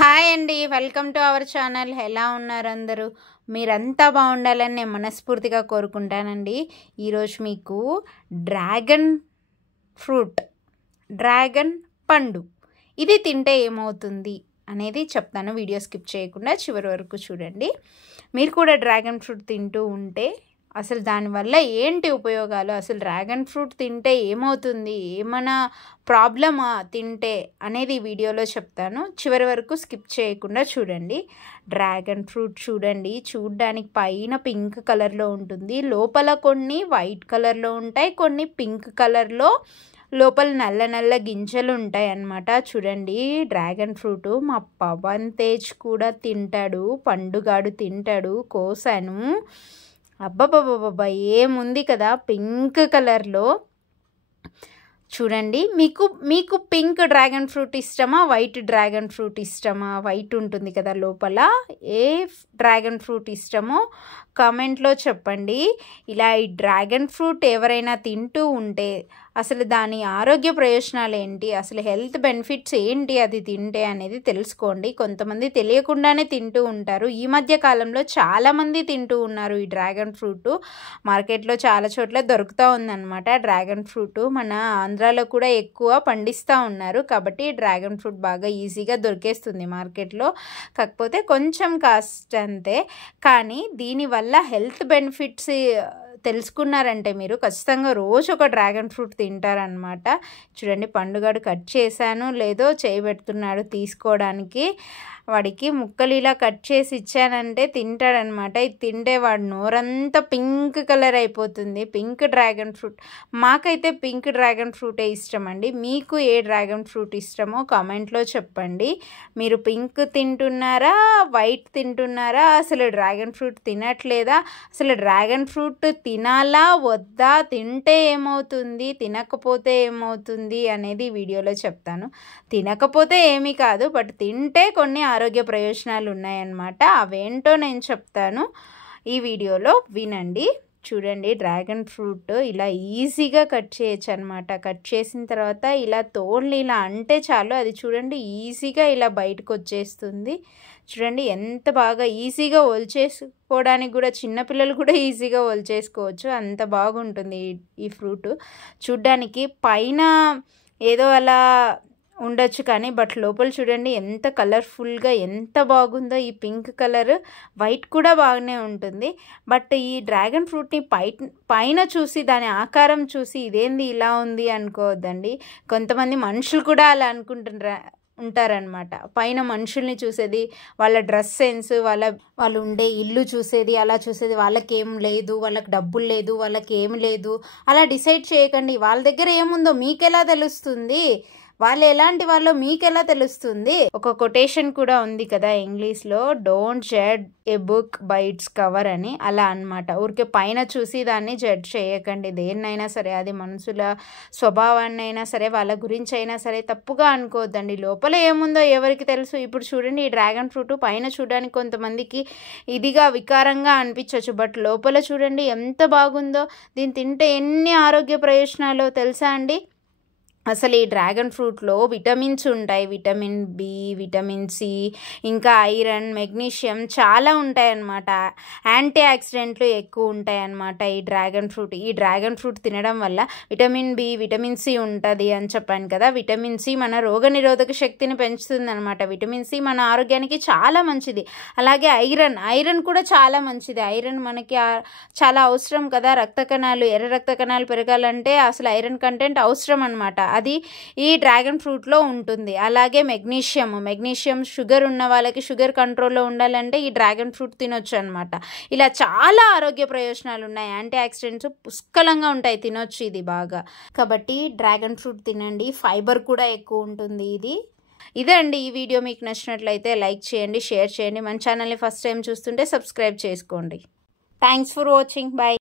Hi అండి, welcome to our channel. ఎలా ఉన్నారు అందరూ? మీరంతా బాగుండాలని నేను మనస్ఫూర్తిగా కోరుకుంటానండి. ఈరోజు మీకు డ్రాగన్ పండు ఇది తింటే ఏమవుతుంది అనేది చెప్తాను. వీడియో స్కిప్ చేయకుండా చివరి వరకు చూడండి. మీరు కూడా డ్రాగన్ ఫ్రూట్ తింటూ ఉంటే అసలు దానివల్ల ఏంటి ఉపయోగాలు, అసలు డ్రాగన్ ఫ్రూట్ తింటే ఏమవుతుంది, ఏమైనా ప్రాబ్లమా తింటే అనేది ఈ వీడియోలో చెప్తాను. చివరి వరకు స్కిప్ చేయకుండా చూడండి. డ్రాగన్ ఫ్రూట్ చూడండి, చూడడానికి పైన పింక్ కలర్లో ఉంటుంది, లోపల కొన్ని వైట్ కలర్లో ఉంటాయి, కొన్ని పింక్ కలర్లో లోపల నల్ల నల్ల గింజలు ఉంటాయి అన్నమాట. చూడండి, డ్రాగన్ ఫ్రూట్ మా పవన్ తేజ్ కూడా తింటాడు, పండుగాడు తింటాడు. కోసాను, అబ్బబ్బబ్బబ్బా ఏముంది కదా పింక్ కలర్లో. చూడండి, మీకు పింక్ డ్రాగన్ ఫ్రూట్ ఇష్టమా, వైట్ డ్రాగన్ ఫ్రూట్ ఇష్టమా? వైట్ ఉంటుంది కదా లోపల. ఏ డ్రాగన్ ఫ్రూట్ ఇష్టమో కామెంట్లో చెప్పండి. ఇలా ఈ డ్రాగన్ ఫ్రూట్ ఎవరైనా తింటూ ఉంటే అసలు దాని ఆరోగ్య ప్రయోజనాలు ఏంటి, అసలు హెల్త్ బెనిఫిట్స్ ఏంటి అది తింటే అనేది తెలుసుకోండి. కొంతమంది తెలియకుండానే తింటూ ఉంటారు. ఈ మధ్య కాలంలో చాలామంది తింటూ ఉన్నారు ఈ డ్రాగన్ ఫ్రూట్. మార్కెట్లో చాలా చోట్ల దొరుకుతూ ఉందన్నమాట డ్రాగన్ ఫ్రూట్. మన ఆంధ్రాలో కూడా ఎక్కువ పండిస్తూ ఉన్నారు కాబట్టి డ్రాగన్ ఫ్రూట్ బాగా ఈజీగా దొరికేస్తుంది మార్కెట్లో. కాకపోతే కొంచెం కాస్ట్ అంతే. కానీ దీనివల్ల హెల్త్ బెనిఫిట్స్ తెలుసుకున్నారంటే మీరు ఖచ్చితంగా రోజు ఒక డ్రాగన్ ఫ్రూట్ తింటారనమాట. చూడండి, పండుగాడు కట్ చేశాను లేదో చేయబెడుతున్నాడు తీసుకోవడానికి. వాడికి ముక్కలు ఇలా కట్ చేసి ఇచ్చానంటే తింటాడనమాట. ఇది తింటే వాడు నోరంతా పింక్ కలర్ అయిపోతుంది. పింక్ డ్రాగన్ ఫ్రూట్, మాకైతే పింక్ డ్రాగన్ ఫ్రూటే ఇష్టం అండి. మీకు ఏ డ్రాగన్ ఫ్రూట్ ఇష్టమో కామెంట్లో చెప్పండి. మీరు పింక్ తింటున్నారా, వైట్ తింటున్నారా, అసలు డ్రాగన్ ఫ్రూట్ తినట్లేదా, అసలు డ్రాగన్ ఫ్రూట్ తినాలా వద్దా, తింటే ఏమవుతుంది, తినకపోతే ఏమవుతుంది అనేది వీడియోలో చెప్తాను. తినకపోతే ఏమీ కాదు, బట్ తింటే కొన్ని ఆరోగ్య ప్రయోజనాలు ఉన్నాయన్నమాట. అవేంటో నేను చెప్తాను, ఈ వీడియోలో వినండి. చూడండి, డ్రాగన్ ఫ్రూట్ ఇలా ఈజీగా కట్ చేయొచ్చు అనమాట. కట్ చేసిన తర్వాత ఇలా తోళ్ళు ఇలా అంటే చాలు, అది చూడండి ఈజీగా ఇలా బయటకు వచ్చేస్తుంది. చూడండి ఎంత బాగా ఈజీగా ఒలిచేసుకోవడానికి కూడా చిన్నపిల్లలు కూడా ఈజీగా ఒలిచేసుకోవచ్చు, అంత బాగుంటుంది ఈ ఫ్రూట్. చూడ్డానికి పైన ఏదో అలా ఉండొచ్చు కానీ బట్ లోపల చూడండి ఎంత కలర్ఫుల్గా ఎంత బాగుందో. ఈ పింక్ కలర్, వైట్ కూడా బాగానే ఉంటుంది. బట్ ఈ డ్రాగన్ ఫ్రూట్ని పైన చూసి దాని ఆకారం చూసి ఇదేంది ఇలా ఉంది అనుకోవద్దండి. కొంతమంది మనుషులు కూడా అలా ఉంటారనమాట. పైన మనుషుల్ని చూసేది, వాళ్ళ డ్రెస్ సెన్స్, వాళ్ళు ఉండే ఇల్లు చూసేది, అలా చూసేది. వాళ్ళకేం లేదు, వాళ్ళకి డబ్బులు లేదు, వాళ్ళకి ఏం లేదు అలా డిసైడ్ చేయకండి. వాళ్ళ దగ్గర ఏముందో మీకెలా తెలుస్తుంది, వాళ్ళు ఎలాంటి వాళ్ళో మీకెలా తెలుస్తుంది? ఒక కొటేషన్ కూడా ఉంది కదా ఇంగ్లీష్లో, don't judge A book by its cover అని. అలా అనమాట. ఊరికే పైన చూసి దాన్ని జడ్జ్ చేయకండి. దేన్నైనా సరే, అది మనుషుల స్వభావాన్ని అయినా సరే, వాళ్ళ గురించి అయినా సరే తప్పుగా అనుకోవద్దండి. లోపల ఏముందో ఎవరికి తెలుసు. ఇప్పుడు చూడండి, ఈ డ్రాగన్ ఫ్రూట్ పైన చూడడానికి కొంతమందికి ఇదిగా వికారంగా అనిపించవచ్చు, బట్ లోపల చూడండి ఎంత బాగుందో. దీన్ని తింటే ఎన్ని ఆరోగ్య ప్రయోజనాలు తెలుసా అండి? అసలు ఈ డ్రాగన్ ఫ్రూట్లో విటమిన్స్ ఉంటాయి, విటమిన్ బి, విటమిన్ సి, ఇంకా ఐరన్, మెగ్నీషియం చాలా ఉంటాయన్నమాట. యాంటీ ఆక్సిడెంట్లు ఎక్కువ ఉంటాయన్నమాట ఈ డ్రాగన్ ఫ్రూట్ తినడం వల్ల. విటమిన్ బి, విటమిన్ సి ఉంటుంది అని చెప్పాను కదా. విటమిన్ సి మన రోగనిరోధక శక్తిని పెంచుతుంది అనమాట. విటమిన్ సి మన ఆరోగ్యానికి చాలా మంచిది. అలాగే ఐరన్ కూడా చాలా మంచిది. ఐరన్ మనకి చాలా అవసరం కదా. ఎర్ర రక్త కణాలు పెరగాలంటే అసలు ఐరన్ కంటెంట్ అవసరం అనమాట. అది ఈ డ్రాగన్ ఫ్రూట్లో ఉంటుంది. అలాగే మెగ్నీషియం షుగర్ ఉన్న వాళ్ళకి షుగర్ కంట్రోల్లో ఉండాలంటే ఈ డ్రాగన్ ఫ్రూట్ తినొచ్చు అనమాట. ఇలా చాలా ఆరోగ్య ప్రయోజనాలు ఉన్నాయి. యాంటీ ఆక్సిడెంట్స్ పుష్కలంగా ఉంటాయి, తినొచ్చు ఇది బాగా. కాబట్టి డ్రాగన్ ఫ్రూట్ తినండి. ఫైబర్ కూడా ఎక్కువ ఉంటుంది ఇదే అండి. ఈ వీడియో మీకు నచ్చినట్లయితే లైక్ చేయండి, షేర్ చేయండి. మన ఛానల్ని ఫస్ట్ టైం చూస్తుంటే సబ్స్క్రైబ్ చేసుకోండి. Thanks for watching. బాయ్.